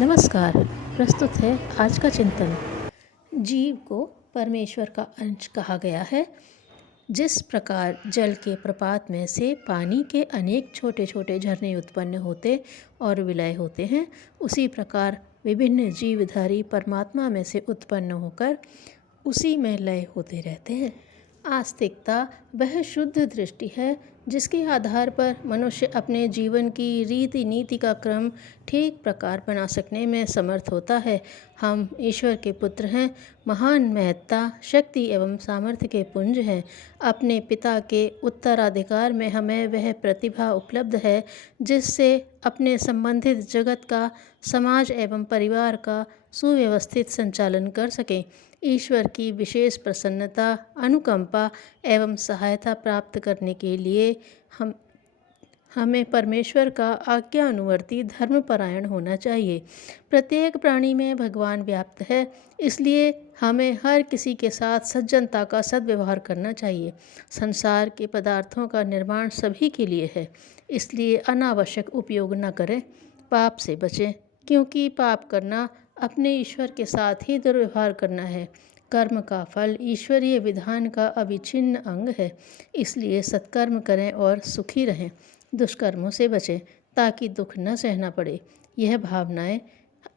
नमस्कार। प्रस्तुत है आज का चिंतन। जीव को परमेश्वर का अंश कहा गया है। जिस प्रकार जल के प्रपात में से पानी के अनेक छोटे छोटे झरने उत्पन्न होते और विलय होते हैं, उसी प्रकार विभिन्न जीवधारी परमात्मा में से उत्पन्न होकर उसी में लय होते रहते हैं। आस्तिकता वह शुद्ध दृष्टि है जिसके आधार पर मनुष्य अपने जीवन की रीति नीति का क्रम ठीक प्रकार बना सकने में समर्थ होता है। हम ईश्वर के पुत्र हैं, महान महत्ता, शक्ति एवं सामर्थ्य के पुंज हैं। अपने पिता के उत्तराधिकार में हमें वह प्रतिभा उपलब्ध है जिससे अपने संबंधित जगत का, समाज एवं परिवार का सुव्यवस्थित संचालन कर सकें। ईश्वर की विशेष प्रसन्नता, अनुकंपा एवं सहायता प्राप्त करने के लिए हमें परमेश्वर का आज्ञानुवर्ती धर्मपरायण होना चाहिए। प्रत्येक प्राणी में भगवान व्याप्त है, इसलिए हमें हर किसी के साथ सज्जनता का सद्व्यवहार करना चाहिए। संसार के पदार्थों का निर्माण सभी के लिए है, इसलिए अनावश्यक उपयोग न करें। पाप से बचें, क्योंकि पाप करना अपने ईश्वर के साथ ही दुर्व्यवहार करना है। कर्म का फल ईश्वरीय विधान का अविच्छिन्न अंग है, इसलिए सत्कर्म करें और सुखी रहें। दुष्कर्मों से बचें ताकि दुख न सहना पड़े। यह भावनाएं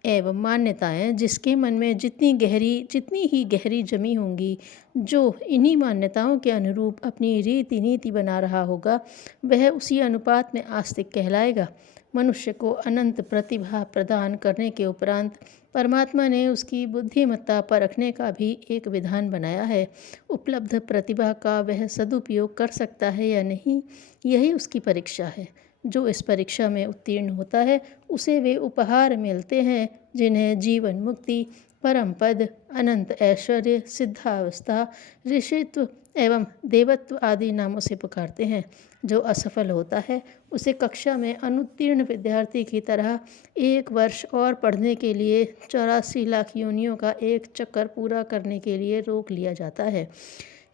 एवं मान्यताएं जिसके मन में जितनी ही गहरी जमी होंगी, जो इन्हीं मान्यताओं के अनुरूप अपनी रीति नीति बना रहा होगा, वह उसी अनुपात में आस्तिक कहलाएगा। मनुष्य को अनंत प्रतिभा प्रदान करने के उपरांत परमात्मा ने उसकी बुद्धिमत्ता परखने का भी एक विधान बनाया है। उपलब्ध प्रतिभा का वह सदुपयोग कर सकता है या नहीं, यही उसकी परीक्षा है। जो इस परीक्षा में उत्तीर्ण होता है, उसे वे उपहार मिलते हैं जिन्हें जीवन मुक्ति, परम पद, अनंत ऐश्वर्य, सिद्धावस्था, ऋषित्व एवं देवत्व आदि नामों से पुकारते हैं। जो असफल होता है, उसे कक्षा में अनुत्तीर्ण विद्यार्थी की तरह 1 वर्ष और पढ़ने के लिए 84 लाख योनियों का एक चक्कर पूरा करने के लिए रोक लिया जाता है।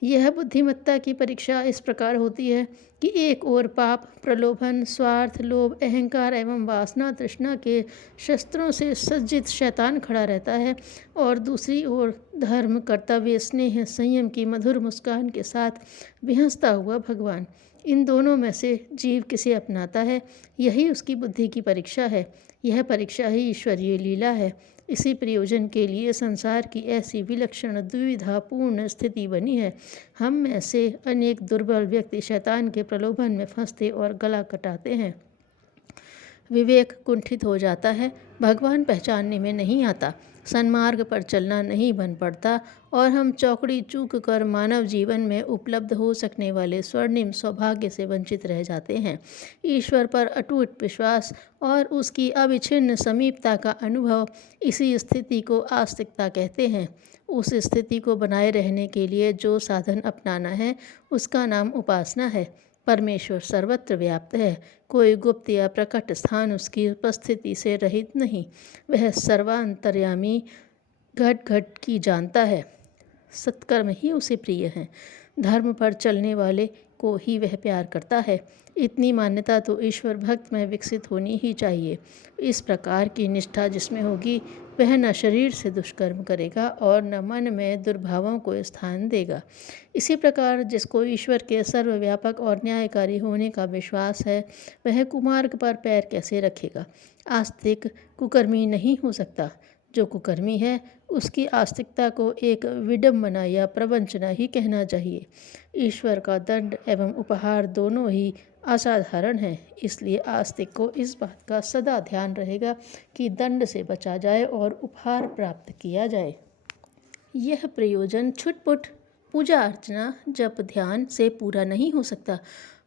यह बुद्धिमत्ता की परीक्षा इस प्रकार होती है कि एक ओर पाप, प्रलोभन, स्वार्थ, लोभ, अहंकार एवं वासना तृष्णा के शस्त्रों से सज्जित शैतान खड़ा रहता है, और दूसरी ओर धर्म, कर्तव्य, स्नेह, संयम की मधुर मुस्कान के साथ विहंसता हुआ भगवान। इन दोनों में से जीव किसे अपनाता है, यही उसकी बुद्धि की परीक्षा है। यह परीक्षा ही ईश्वरीय लीला है। इसी प्रयोजन के लिए संसार की ऐसी विलक्षण दुविधापूर्ण स्थिति बनी है। हम में से अनेक दुर्बल व्यक्ति शैतान के प्रलोभन में फंसते और गला कटाते हैं। विवेक कुंठित हो जाता है, भगवान पहचानने में नहीं आता, सन्मार्ग पर चलना नहीं बन पड़ता, और हम चौकड़ी चूक कर मानव जीवन में उपलब्ध हो सकने वाले स्वर्णिम सौभाग्य से वंचित रह जाते हैं। ईश्वर पर अटूट विश्वास और उसकी अविच्छिन्न समीपता का अनुभव, इसी स्थिति को आस्तिकता कहते हैं। उस स्थिति को बनाए रहने के लिए जो साधन अपनाना है, उसका नाम उपासना है। परमेश्वर सर्वत्र व्याप्त है, कोई गुप्त या प्रकट स्थान उसकी उपस्थिति से रहित नहीं। वह सर्वांतर्यामी, घट घट की जानता है। सत्कर्म ही उसे प्रिय हैं। धर्म पर चलने वाले को ही वह प्यार करता है। इतनी मान्यता तो ईश्वर भक्त में विकसित होनी ही चाहिए। इस प्रकार की निष्ठा जिसमें होगी, वह न शरीर से दुष्कर्म करेगा और न मन में दुर्भावों को स्थान देगा। इसी प्रकार जिसको ईश्वर के सर्वव्यापक और न्यायकारी होने का विश्वास है, वह कुमार्ग पर पैर कैसे रखेगा। आस्तिक कुकर्मी नहीं हो सकता। जो कुकर्मी है, उसकी आस्तिकता को एक विडंबना या प्रवंचना ही कहना चाहिए। ईश्वर का दंड एवं उपहार दोनों ही असाधारण है, इसलिए आस्तिक को इस बात का सदा ध्यान रहेगा कि दंड से बचा जाए और उपहार प्राप्त किया जाए। यह प्रयोजन छुटपुट पूजा अर्चना, जप, ध्यान से पूरा नहीं हो सकता।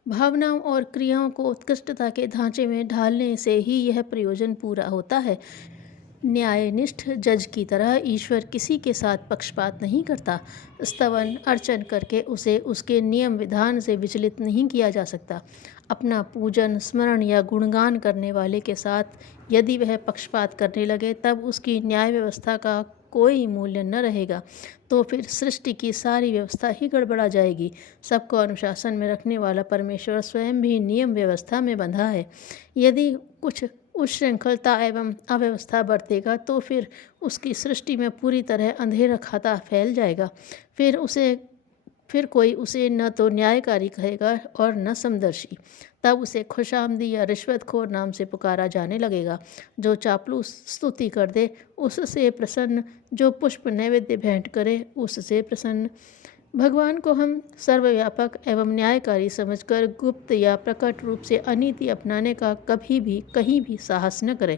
भावनाओं और क्रियाओं को उत्कृष्टता के ढांचे में ढालने से ही यह प्रयोजन पूरा होता है। न्यायनिष्ठ जज की तरह ईश्वर किसी के साथ पक्षपात नहीं करता। स्तवन अर्चन करके उसे उसके नियम विधान से विचलित नहीं किया जा सकता। अपना पूजन, स्मरण या गुणगान करने वाले के साथ यदि वह पक्षपात करने लगे, तब उसकी न्याय व्यवस्था का कोई मूल्य न रहेगा। तो फिर सृष्टि की सारी व्यवस्था ही गड़बड़ा जाएगी। सबको अनुशासन में रखने वाला परमेश्वर स्वयं भी नियम व्यवस्था में बंधा है। यदि कुछ उच्छृंखलता एवं अव्यवस्था बरतेगा तो फिर उसकी सृष्टि में पूरी तरह अंधेरा खाता फैल जाएगा। फिर कोई उसे न तो न्यायकारी कहेगा और न समदर्शी। तब उसे खुशामदी या रिश्वतखोर नाम से पुकारा जाने लगेगा। जो चापलूस स्तुति कर दे उससे प्रसन्न, जो पुष्प नैवेद्य भेंट करे उससे प्रसन्न। भगवान को हम सर्वव्यापक एवं न्यायकारी समझकर गुप्त या प्रकट रूप से अनीति अपनाने का कभी भी कहीं भी साहस न करें।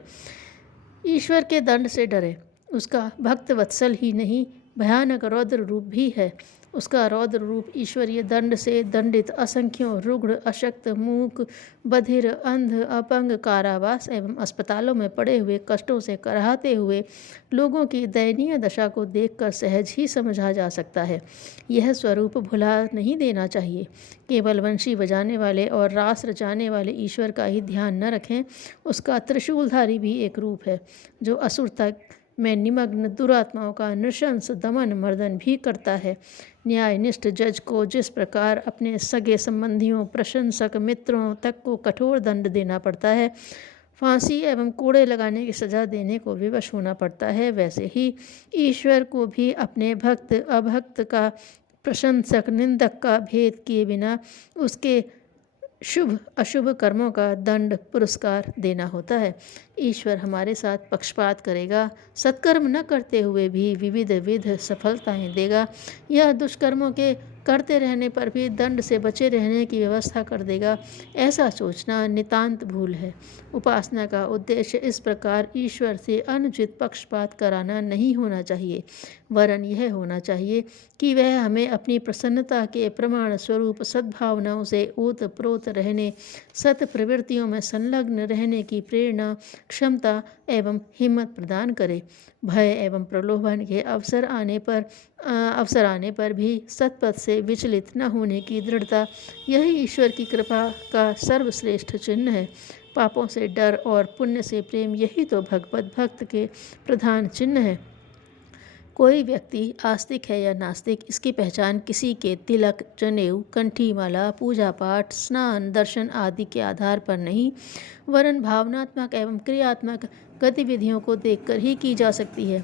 ईश्वर के दंड से डरे। उसका भक्त वत्सल ही नहीं, भयानक रौद्र रूप भी है। उसका रौद्र रूप ईश्वरीय दंड से दंडित असंख्यों रुग्ण, अशक्त, मूक, बधिर, अंध, अपंग, कारावास एवं अस्पतालों में पड़े हुए कष्टों से कराहते हुए लोगों की दयनीय दशा को देखकर सहज ही समझा जा सकता है। यह स्वरूप भुला नहीं देना चाहिए। केवल वंशी बजाने वाले और रास रचाने वाले ईश्वर का ही ध्यान न रखें। उसका त्रिशूलधारी भी एक रूप है, जो असुरता में निमग्न दुरात्माओं का नृशंस दमन मर्दन भी करता है। न्यायनिष्ठ जज को जिस प्रकार अपने सगे संबंधियों, प्रशंसक, मित्रों तक को कठोर दंड देना पड़ता है, फांसी एवं कोड़े लगाने की सजा देने को विवश होना पड़ता है, वैसे ही ईश्वर को भी अपने भक्त अभक्त का, प्रशंसक निंदक का भेद किए बिना उसके शुभ अशुभ कर्मों का दंड पुरस्कार देना होता है। ईश्वर हमारे साथ पक्षपात करेगा, सत्कर्म न करते हुए भी विविध विध सफलताएं देगा, या दुष्कर्मों के करते रहने पर भी दंड से बचे रहने की व्यवस्था कर देगा। ऐसा सोचना नितांत भूल है। उपासना का उद्देश्य इस प्रकार ईश्वर से अनुचित पक्षपात कराना नहीं होना चाहिए, वरन यह होना चाहिए कि वह हमें अपनी प्रसन्नता के प्रमाण स्वरूप सद्भावनाओं से ओत प्रोत रहने, सत प्रवृत्तियों में संलग्न रहने की प्रेरणा, क्षमता एवं हिम्मत प्रदान करे। भय एवं प्रलोभन के अवसर आने पर भी सतपथ से विचलित न होने की दृढ़ता, यही ईश्वर की कृपा का सर्वश्रेष्ठ चिन्ह है। पापों से डर और पुण्य से प्रेम, यही तो भगवत भक्त के प्रधान चिन्ह है। कोई व्यक्ति आस्तिक है या नास्तिक, इसकी पहचान किसी के तिलक, जनेऊ, कंठी माला, पूजा पाठ, स्नान, दर्शन आदि के आधार पर नहीं, वरन भावनात्मक एवं क्रियात्मक गतिविधियों को देखकर ही की जा सकती है।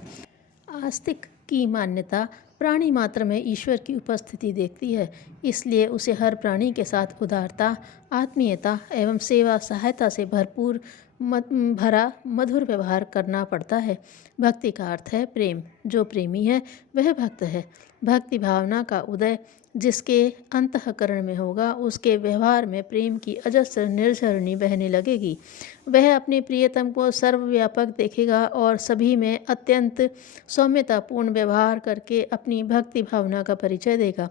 आस्तिक की मान्यता प्राणी मात्र में ईश्वर की उपस्थिति देखती है, इसलिए उसे हर प्राणी के साथ उदारता, आत्मीयता एवं सेवा सहायता से भरपूर भरा मधुर व्यवहार करना पड़ता है। भक्ति का अर्थ है प्रेम। जो प्रेमी है वह भक्त है। भक्ति भावना का उदय जिसके अंतःकरण में होगा, उसके व्यवहार में प्रेम की अजस्र निर्झरणी बहने लगेगी। वह अपने प्रियतम को सर्वव्यापक देखेगा और सभी में अत्यंत सौम्यतापूर्ण व्यवहार करके अपनी भक्ति भावना का परिचय देगा।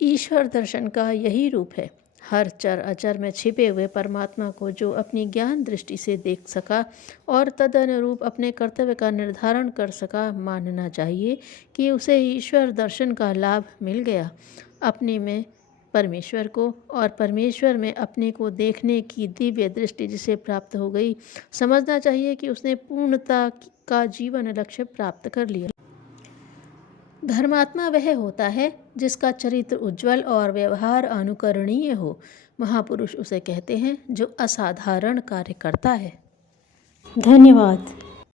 ईश्वर दर्शन का यही रूप है। हर चर अचर में छिपे हुए परमात्मा को जो अपनी ज्ञान दृष्टि से देख सका और तदनुरूप अपने कर्तव्य का निर्धारण कर सका, मानना चाहिए कि उसे ईश्वर दर्शन का लाभ मिल गया। अपने में परमेश्वर को और परमेश्वर में अपने को देखने की दिव्य दृष्टि जिसे प्राप्त हो गई, समझना चाहिए कि उसने पूर्णता का जीवन लक्ष्य प्राप्त कर लिया। धर्मात्मा वह होता है जिसका चरित्र उज्ज्वल और व्यवहार अनुकरणीय हो। महापुरुष उसे कहते हैं जो असाधारण कार्य करता है। धन्यवाद।